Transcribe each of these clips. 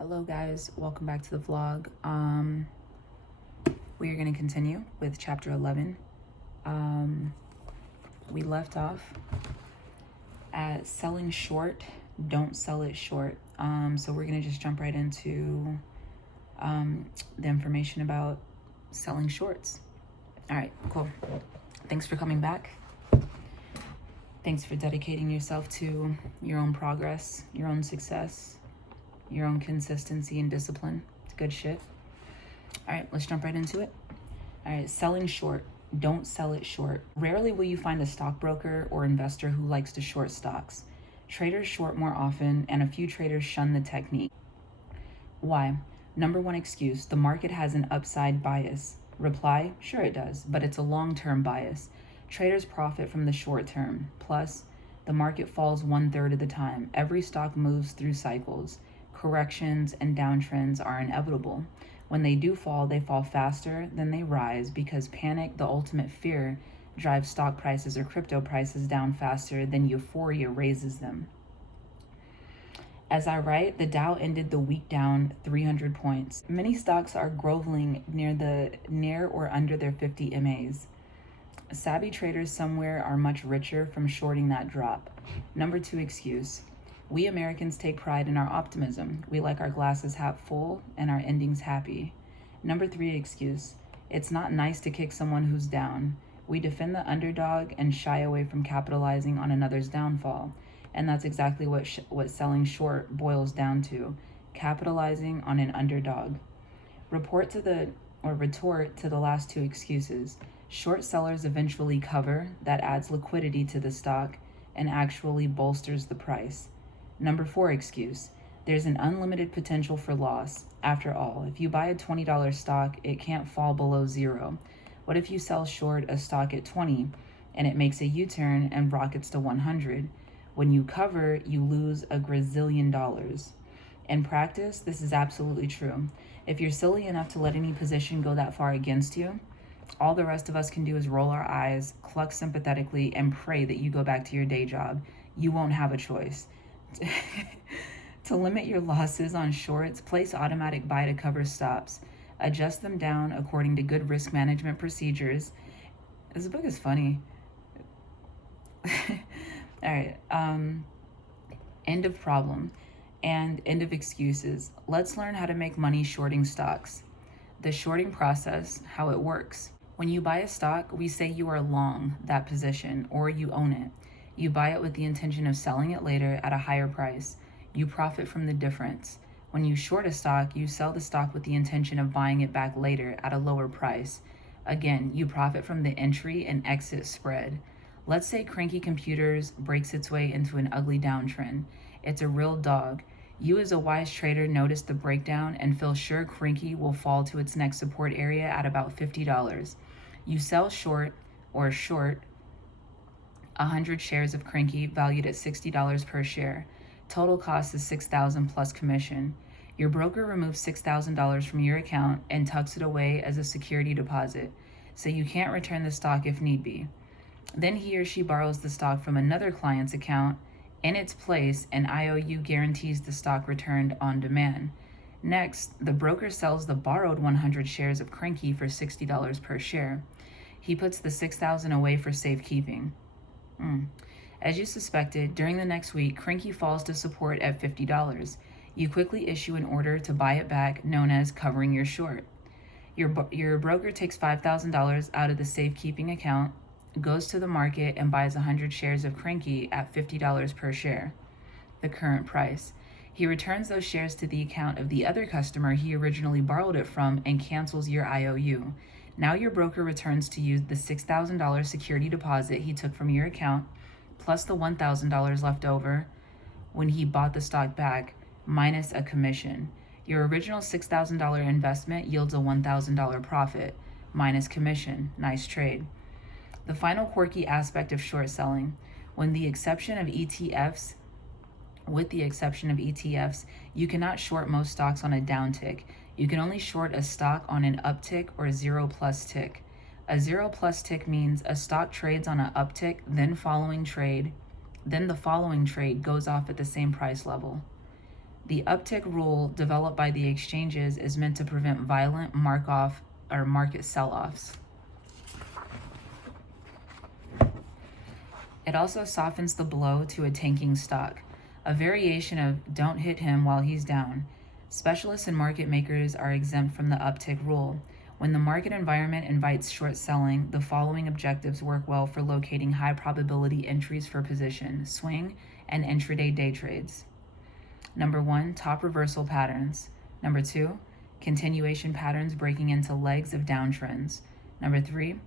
Hello guys, welcome back to the vlog. We are going to continue with chapter 11. We left off at selling short, don't sell it short. So we're going to just jump right into the information about selling shorts. All right, cool. Thanks for coming back. Thanks for dedicating yourself to your own progress, your own success, your own consistency and discipline. It's good shit. All right, let's jump right into it. All right, selling short. Don't sell it short. Rarely will you find a stockbroker or investor who likes to short stocks. Traders short more often, and a few traders shun the technique. Why? Number one excuse, the market has an upside bias. Reply, sure it does, but it's a long-term bias. Traders profit from the short term. Plus, the market falls 1/3 of the time. Every stock moves through cycles. Corrections and downtrends are inevitable. When they do fall, they fall faster than they rise because panic, the ultimate fear, drives stock prices or crypto prices down faster than euphoria raises them. As I write, the Dow ended the week down 300 points. Many stocks are groveling near or under their 50 MAs. Savvy traders somewhere are much richer from shorting that drop. Number two excuse. We Americans take pride in our optimism. We like our glasses half full and our endings happy. Number three excuse. It's not nice to kick someone who's down. We defend the underdog and shy away from capitalizing on another's downfall. And that's exactly what selling short boils down to. Capitalizing on an underdog. Retort to the last two excuses. Short sellers eventually cover. That adds liquidity to the stock and actually bolsters the price. Number four excuse. There's an unlimited potential for loss. After all, if you buy a $20 stock, it can't fall below zero. What if you sell short a stock at 20 and it makes a U-turn and rockets to 100? When you cover, you lose a gazillion dollars. In practice, this is absolutely true. If you're silly enough to let any position go that far against you, all the rest of us can do is roll our eyes, cluck sympathetically, and pray that you go back to your day job. You won't have a choice. To limit your losses on shorts, place automatic buy to cover stops. Adjust them down according to good risk management procedures. This book is funny. All right. End of problem and end of excuses. Let's learn how to make money shorting stocks. The shorting process, how it works. When you buy a stock, we say you are long that position or you own it. You buy it with the intention of selling it later at a higher price. You profit from the difference. When you short a stock, you sell the stock with the intention of buying it back later at a lower price. Again, you profit from the entry and exit spread. Let's say Cranky Computers breaks its way into an ugly downtrend. It's a real dog. You as a wise trader notice the breakdown and feel sure Cranky will fall to its next support area at about $50. You sell short 100 shares of Cranky valued at $60 per share. Total cost is $6,000 plus commission. Your broker removes $6,000 from your account and tucks it away as a security deposit, so you can't return the stock if need be. Then he or she borrows the stock from another client's account. In its place, an IOU guarantees the stock returned on demand. Next, the broker sells the borrowed 100 shares of Cranky for $60 per share. He puts the $6,000 away for safekeeping. As you suspected, during the next week, Cranky falls to support at $50. You quickly issue an order to buy it back, known as covering your short. Your broker takes $5,000 out of the safekeeping account, goes to the market and buys 100 shares of Cranky at $50 per share, the current price. He returns those shares to the account of the other customer he originally borrowed it from and cancels your IOU. Now your broker returns to you the $6,000 security deposit he took from your account, plus the $1,000 left over when he bought the stock back, minus a commission. Your original $6,000 investment yields a $1,000 profit, minus commission. Nice trade. The final quirky aspect of short selling, with the exception of ETFs, you cannot short most stocks on a downtick. You can only short a stock on an uptick or 0+ tick. A 0+ tick means a stock trades on an uptick, then the following trade goes off at the same price level. The uptick rule developed by the exchanges is meant to prevent violent market sell-offs. It also softens the blow to a tanking stock, a variation of don't hit him while he's down. Specialists and market makers are exempt from the uptick rule. When the market environment invites short selling, the following objectives work well for locating high probability entries for position, swing, and intraday day trades. Number 1, top reversal patterns. Number 2, continuation patterns breaking into legs of downtrends. Number 3,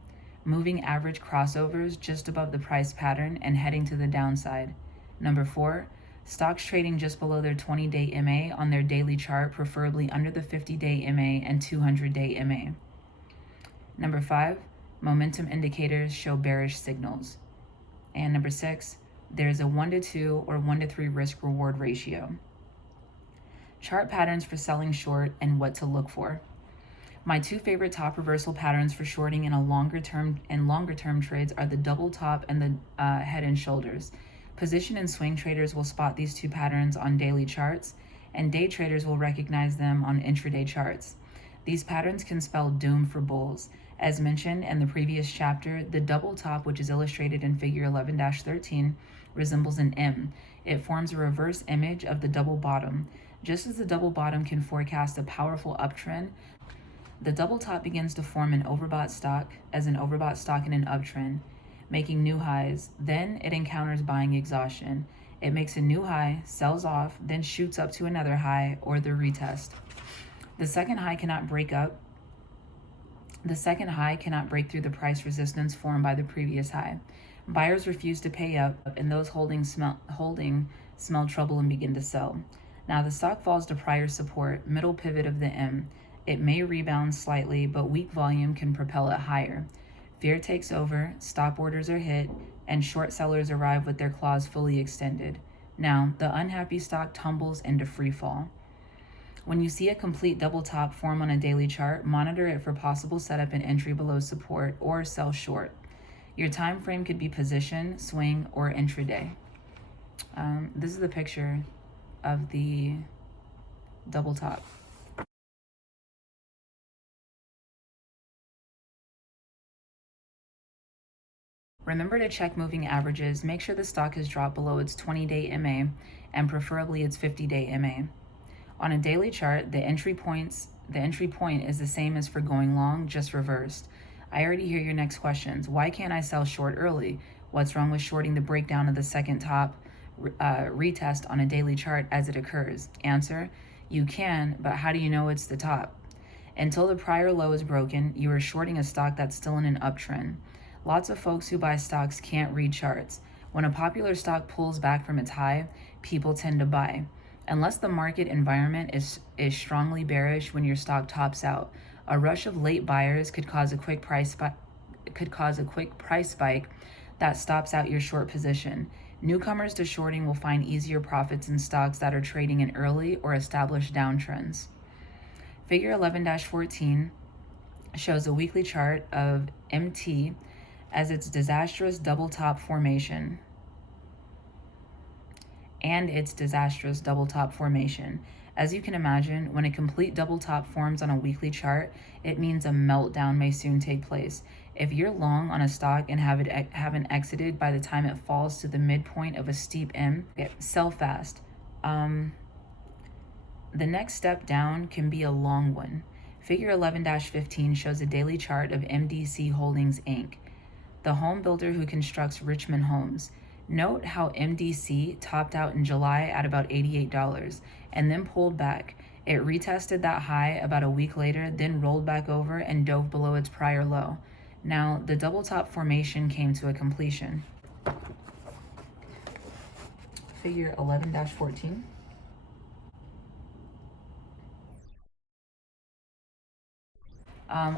moving average crossovers just above the price pattern and heading to the downside. Number 4, stocks trading just below their 20-day MA on their daily chart, preferably under the 50-day MA and 200-day MA. Number 5, momentum indicators show bearish signals. And number 6, there's a 1-to-2 or 1-to-3 risk-reward ratio. Chart patterns for selling short and what to look for. My two favorite top reversal patterns for shorting in longer term trades are the double top and the head and shoulders. Position and swing traders will spot these two patterns on daily charts, and day traders will recognize them on intraday charts. These patterns can spell doom for bulls. As mentioned in the previous chapter, the double top, which is illustrated in figure 11-13, resembles an M. It forms a reverse image of the double bottom. Just as the double bottom can forecast a powerful uptrend, the double top begins to form an overbought stock in an uptrend, making new highs. Then it encounters buying exhaustion. It makes a new high, sells off, then shoots up to another high or the retest. The second high cannot break through the price resistance formed by the previous high. Buyers refuse to pay up, and those holding smell trouble and begin to sell. Now the stock falls to prior support, middle pivot of the M. It may rebound slightly, but weak volume can propel it higher. Fear takes over, stop orders are hit, and short sellers arrive with their claws fully extended. Now, the unhappy stock tumbles into free fall. When you see a complete double top form on a daily chart, monitor it for possible setup and entry below support or sell short. Your time frame could be position, swing, or intraday. This is the picture of the double top. Remember to check moving averages. Make sure the stock has dropped below its 20-day MA and preferably its 50-day MA. On a daily chart, the entry point is the same as for going long, just reversed. I already hear your next questions. Why can't I sell short early? What's wrong with shorting the breakdown of the second top retest on a daily chart as it occurs? Answer, you can, but how do you know it's the top? Until the prior low is broken, you are shorting a stock that's still in an uptrend. Lots of folks who buy stocks can't read charts. When a popular stock pulls back from its high, people tend to buy. Unless the market environment is strongly bearish when your stock tops out, a rush of late buyers could cause a quick price spike that stops out your short position. Newcomers to shorting will find easier profits in stocks that are trading in early or established downtrends. Figure 11-14 shows a weekly chart of MT as its disastrous double top formation. As you can imagine, when a complete double top forms on a weekly chart, it means a meltdown may soon take place. If you're long on a stock and haven't exited by the time it falls to the midpoint of a steep M, sell fast. The next step down can be a long one. Figure 11-15 shows a daily chart of MDC Holdings Inc., the home builder who constructs Richmond homes. Note how MDC topped out in July at about $88 and then pulled back. It retested that high about a week later, then rolled back over and dove below its prior low. Now, the double top formation came to a completion. Figure 11-14.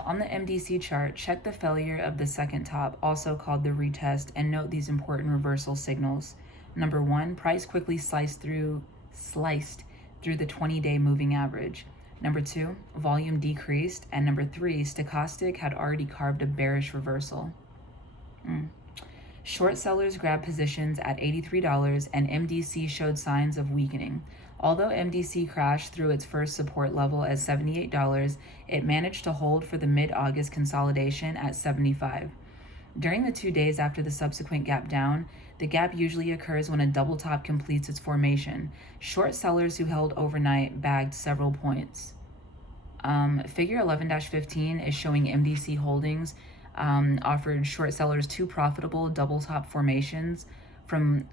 On the MDC chart, check the failure of the second top, also called the retest, and note these important reversal signals. Number 1, price quickly sliced through the 20-day moving average. Number 2, volume decreased. And number 3, stochastic had already carved a bearish reversal. Short sellers grabbed positions at $83 and MDC showed signs of weakening. Although MDC crashed through its first support level at $78, it managed to hold for the mid-August consolidation at $75. During the 2 days after the subsequent gap down, the gap usually occurs when a double top completes its formation. Short sellers who held overnight bagged several points. Figure 11-15 is showing MDC Holdings offered short sellers 2 profitable double top formations from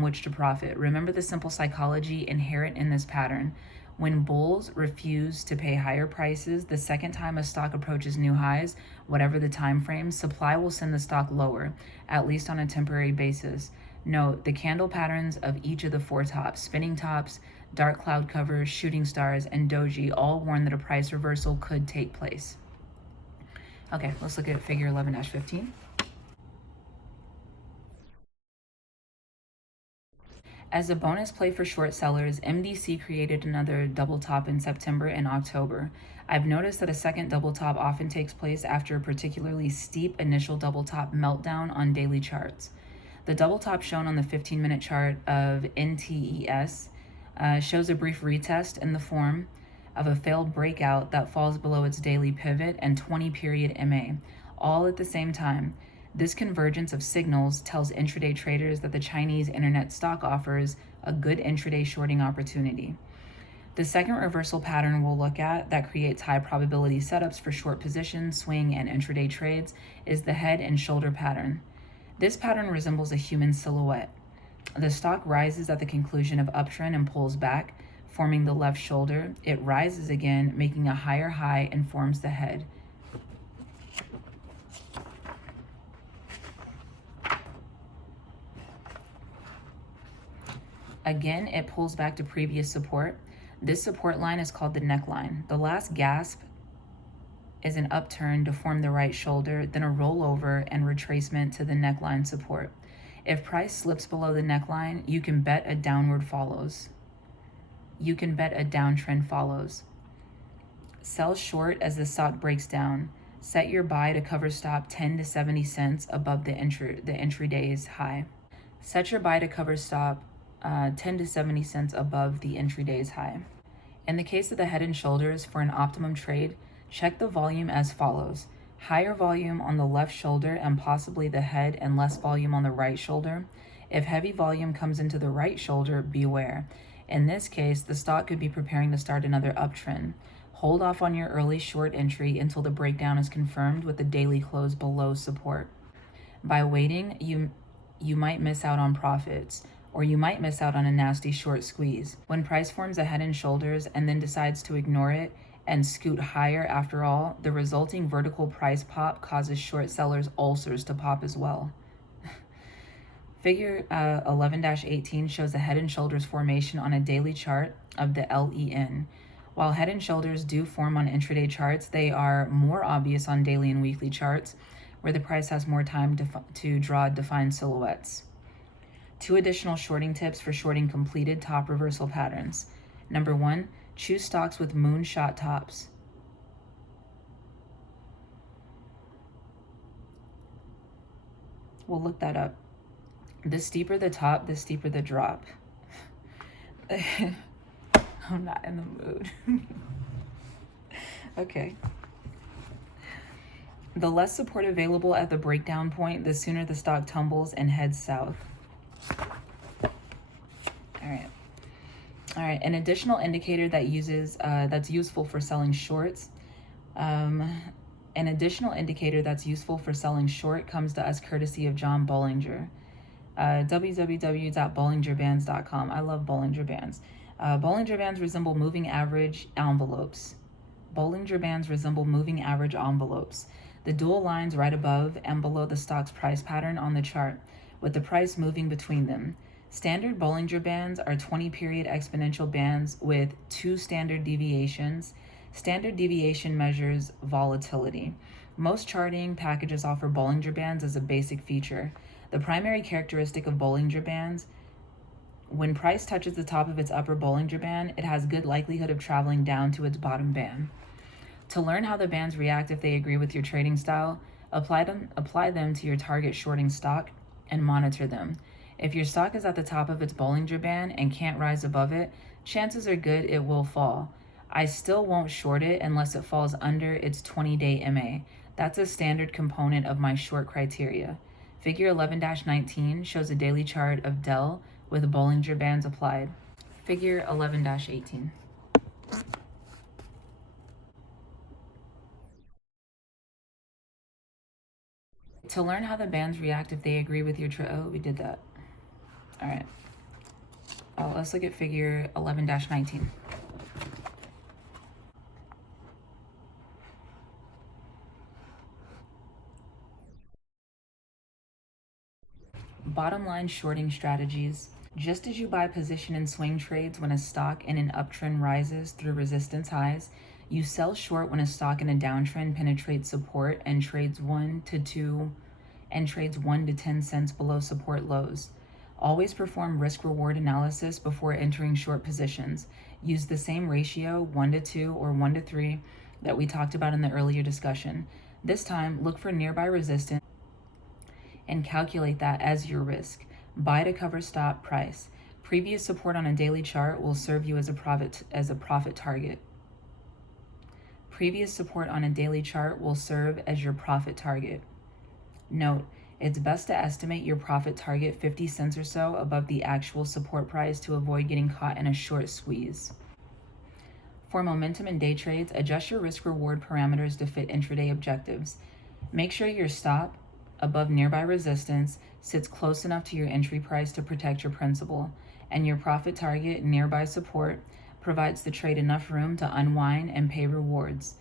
which to profit. Remember the simple psychology inherent in this pattern. When bulls refuse to pay higher prices the second time a stock approaches new highs, whatever the time frame, supply will send the stock lower, at least on a temporary basis. Note, the candle patterns of each of the 4 tops, spinning tops, dark cloud covers, shooting stars, and doji all warn that a price reversal could take place. Okay, let's look at figure 11-15. As a bonus play for short sellers, MDC created another double top in September and October. I've noticed that a second double top often takes place after a particularly steep initial double top meltdown on daily charts. The double top shown on the 15-minute chart of NTES shows a brief retest in the form of a failed breakout that falls below its daily pivot and 20-period MA, all at the same time. This convergence of signals tells intraday traders that the Chinese internet stock offers a good intraday shorting opportunity. The second reversal pattern we'll look at that creates high probability setups for short position, swing, and intraday trades is the head and shoulder pattern. This pattern resembles a human silhouette. The stock rises at the conclusion of uptrend and pulls back, forming the left shoulder. It rises again, making a higher high, and forms the head. Again, it pulls back to previous support. This support line is called the neckline. The last gasp is an upturn to form the right shoulder, then a rollover and retracement to the neckline support. If price slips below the neckline, you can bet a downward follows. You can bet a downtrend follows. Sell short as the stock breaks down. Set your buy to cover stop 10 to 70 cents above the intraday's high. Set your buy to cover stop 10 to 70 cents above the intraday's high. In the case of the head and shoulders, for an optimum trade, check the volume as follows. Higher volume on the left shoulder and possibly the head, and less volume on the right shoulder. If heavy volume comes into the right shoulder, beware. In this case, the stock could be preparing to start another uptrend. Hold off on your early short entry until the breakdown is confirmed with the daily close below support. By waiting, you might miss out on profits, or you might miss out on a nasty short squeeze. When price forms a head and shoulders and then decides to ignore it and scoot higher after all, the resulting vertical price pop causes short sellers' ulcers to pop as well. Figure 11-18 shows a head and shoulders formation on a daily chart of the LEN. While head and shoulders do form on intraday charts, they are more obvious on daily and weekly charts, where the price has more time to draw defined silhouettes. 2 additional shorting tips for shorting completed top reversal patterns. Number 1, choose stocks with moonshot tops. We'll look that up. The steeper the top, the steeper the drop. I'm not in the mood. Okay. The less support available at the breakdown point, the sooner the stock tumbles and heads south. All right. An additional indicator that that's useful for selling shorts. An additional indicator that's useful for selling short comes to us courtesy of John Bollinger. www.bollingerbands.com. I love Bollinger Bands. Bollinger Bands resemble moving average envelopes. Bollinger Bands resemble moving average envelopes. The dual lines right above and below the stock's price pattern on the chart, with the price moving between them. Standard Bollinger Bands are 20-period exponential bands with 2 standard deviations. Standard deviation measures volatility. Most charting packages offer Bollinger Bands as a basic feature. The primary characteristic of Bollinger Bands: when price touches the top of its upper Bollinger Band, it has good likelihood of traveling down to its bottom band. To learn how the bands react if they agree with your trading style, Apply them to your target shorting stock and monitor them. If your stock is at the top of its Bollinger Band and can't rise above it, chances are good it will fall. I still won't short it unless it falls under its 20-day MA. That's a standard component of my short criteria. Figure 11-19 shows a daily chart of Dell with Bollinger Bands applied. Figure 11-18. To learn how the bands react if they agree with your oh, we did that. All right. Let's look at figure 11-19. Bottom line shorting strategies. Just as you buy position in swing trades when a stock in an uptrend rises through resistance highs, you sell short when a stock in a downtrend penetrates support and trades 1 to 10 cents below support lows. Always perform risk-reward analysis before entering short positions. Use the same ratio, 1 to 2 or 1 to 3, that we talked about in the earlier discussion. This time, look for nearby resistance and calculate that as your risk. Buy to cover stop price. Previous support on a daily chart will serve you as a profit target. Previous support on a daily chart will serve as your profit target. Note, it's best to estimate your profit target 50 cents or so above the actual support price to avoid getting caught in a short squeeze. For momentum and day trades, adjust your risk-reward parameters to fit intraday objectives. Make sure your stop, above nearby resistance, sits close enough to your entry price to protect your principal, and your profit target, nearby support, provides the trade enough room to unwind and pay rewards.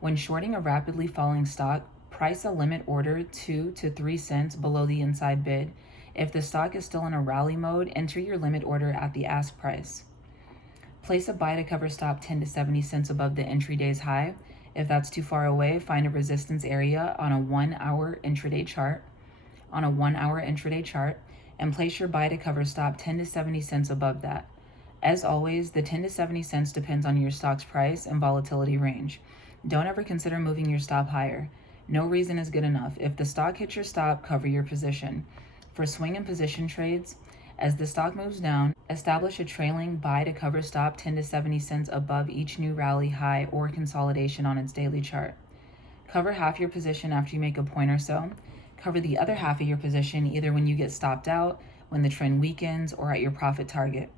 When shorting a rapidly falling stock, price a limit order 2 to 3 cents below the inside bid. If the stock is still in a rally mode, enter your limit order at the ask price. Place a buy to cover stop 10 to 70 cents above the entry day's high. If that's too far away, find a resistance area on a 1 hour intraday chart, and place your buy to cover stop 10 to 70 cents above that. As always, the 10 to 70 cents depends on your stock's price and volatility range. Don't ever consider moving your stop higher. No reason is good enough. If the stock hits your stop, cover your position. For swing and position trades, as the stock moves down, establish a trailing buy to cover stop 10 to 70 cents above each new rally high or consolidation on its daily chart. Cover half your position after you make a point or so. Cover the other half of your position either when you get stopped out, when the trend weakens, or at your profit target.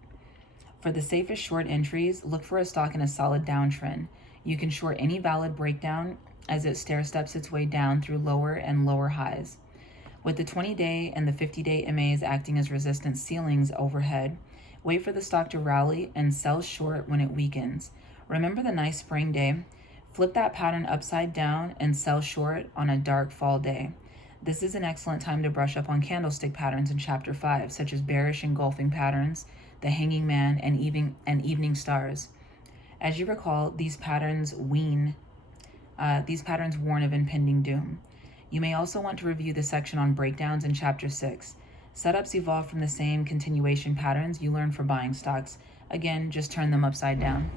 For the safest short entries, look for a stock in a solid downtrend. You can short any valid breakdown as it stair-steps its way down through lower and lower highs. With the 20-day and the 50-day MAs acting as resistance ceilings overhead, wait for the stock to rally and sell short when it weakens. Remember the nice spring day? Flip that pattern upside down and sell short on a dark fall day. This is an excellent time to brush up on candlestick patterns in Chapter 5, such as bearish engulfing patterns, the hanging man, and evening stars. As you recall, these patterns warn of impending doom. You may also want to review the section on breakdowns in Chapter 6. Setups evolve from the same continuation patterns you learned for buying stocks. Again, just turn them upside down.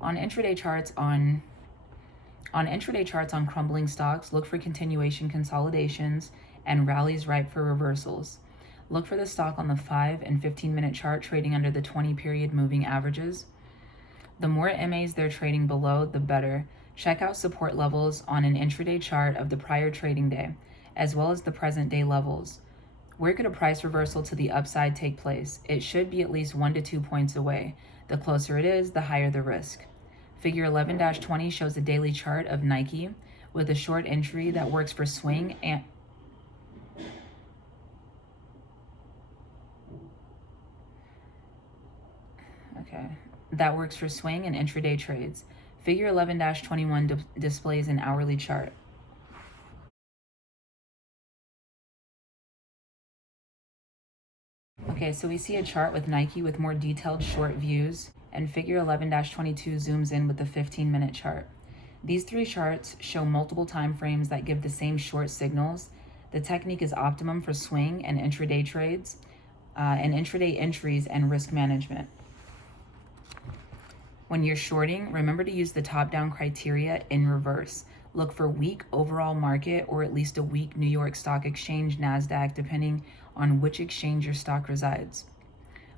On intraday charts on crumbling stocks, look for continuation consolidations and rallies ripe for reversals. Look for the stock on the 5 and 15-minute chart trading under the 20-period moving averages. The more MAs they're trading below, the better. Check out support levels on an intraday chart of the prior trading day, as well as the present day levels. Where could a price reversal to the upside take place? It should be at least 1 to 2 points away. The closer it is, the higher the risk. Figure 11-20 shows a daily chart of Nike with a short entry that works for swing and intraday trades. Figure 11-21 displays an hourly chart. Okay, so we see a chart with Nike with more detailed short views, and figure 11-22 zooms in with the 15-minute chart. These three charts show multiple time frames that give the same short signals. The technique is optimum for swing and intraday trades. and intraday entries and risk management. When you're shorting, remember to use the top-down criteria in reverse. Look for weak overall market or at least a weak New York Stock Exchange, NASDAQ, depending on which exchange your stock resides.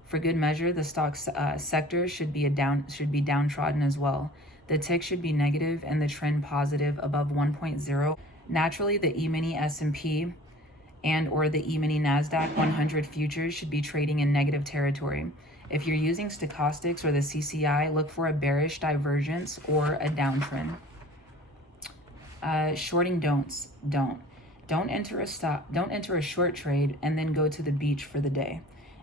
For good measure, the stock sector should be downtrodden as well. The tick should be negative and the trend positive above 1.0. Naturally, the E-mini S&P and or the E-mini NASDAQ 100 futures should be trading in negative territory. If you're using stochastics or the CCI, look for a bearish divergence or a downtrend. Shorting don'ts. Don't enter a short trade and then go to the beach for the day,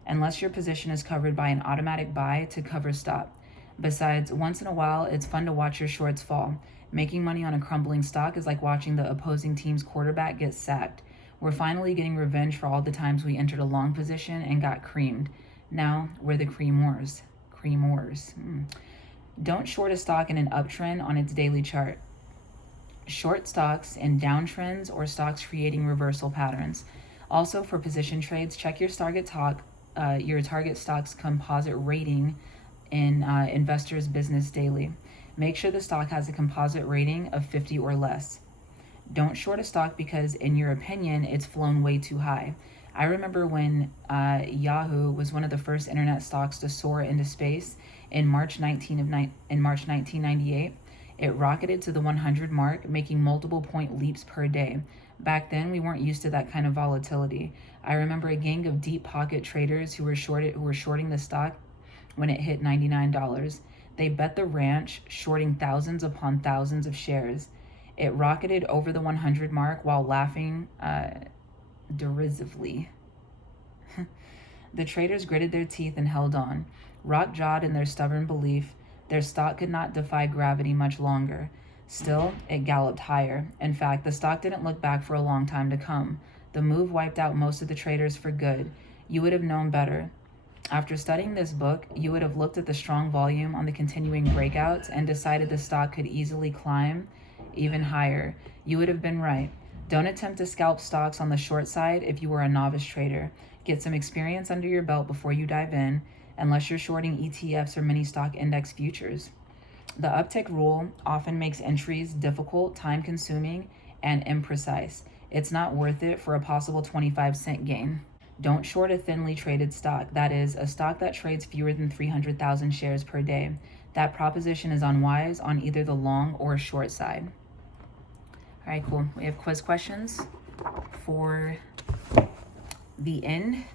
unless your position is covered by an automatic buy to cover stop. Besides, once in a while, it's fun to watch your shorts fall. Making money on a crumbling stock is like watching the opposing team's quarterback get sacked. We're finally getting revenge for all the times we entered a long position and got creamed. Now we're the creamors. Don't short a stock in an uptrend on its daily chart. Short stocks in downtrends or stocks creating reversal patterns. Also, for position trades, check your target stock's composite rating in Investor's Business Daily. Make sure the stock has a composite rating of 50 or less. Don't short a stock because, in your opinion, it's flown way too high. I remember when Yahoo was one of the first internet stocks to soar into space in March 1998. It rocketed to the 100 mark, making multiple point leaps per day. Back then, we weren't used to that kind of volatility. I remember a gang of deep pocket traders who were shorting the stock when it hit $99. They bet the ranch, shorting thousands upon thousands of shares. It rocketed over the 100 mark while laughing derisively. The traders gritted their teeth and held on, rock-jawed in their stubborn belief their stock could not defy gravity much longer. Still, it galloped higher. In fact, the stock didn't look back for a long time to come. The move wiped out most of the traders for good. You would have known better. After studying this book, you would have looked at the strong volume on the continuing breakouts and decided the stock could easily climb even higher. You would have been right. Don't attempt to scalp stocks on the short side if you are a novice trader. Get some experience under your belt before you dive in, unless you're shorting ETFs or mini stock index futures. The uptick rule often makes entries difficult, time-consuming, and imprecise. It's not worth it for a possible 25-cent gain. Don't short a thinly traded stock, that is, a stock that trades fewer than 300,000 shares per day. That proposition is unwise on either the long or short side. All right, cool. We have quiz questions for the end.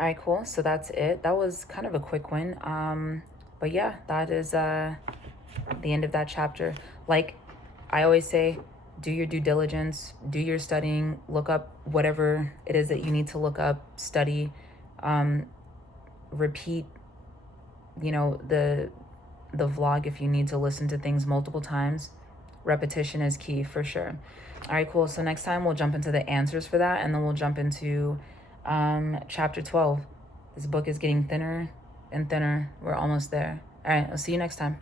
All right, cool. So that's it. That was kind of a quick one. But yeah, that is the end of that chapter. Like I always say, do your due diligence, do your studying, look up whatever it is that you need to look up, study, repeat, the vlog if you need to listen to things multiple times. Repetition is key for sure. All right, cool. So next time we'll jump into the answers for that, and then we'll jump into chapter 12. This book is getting thinner and thinner. We're almost there. All right, I'll see you next time.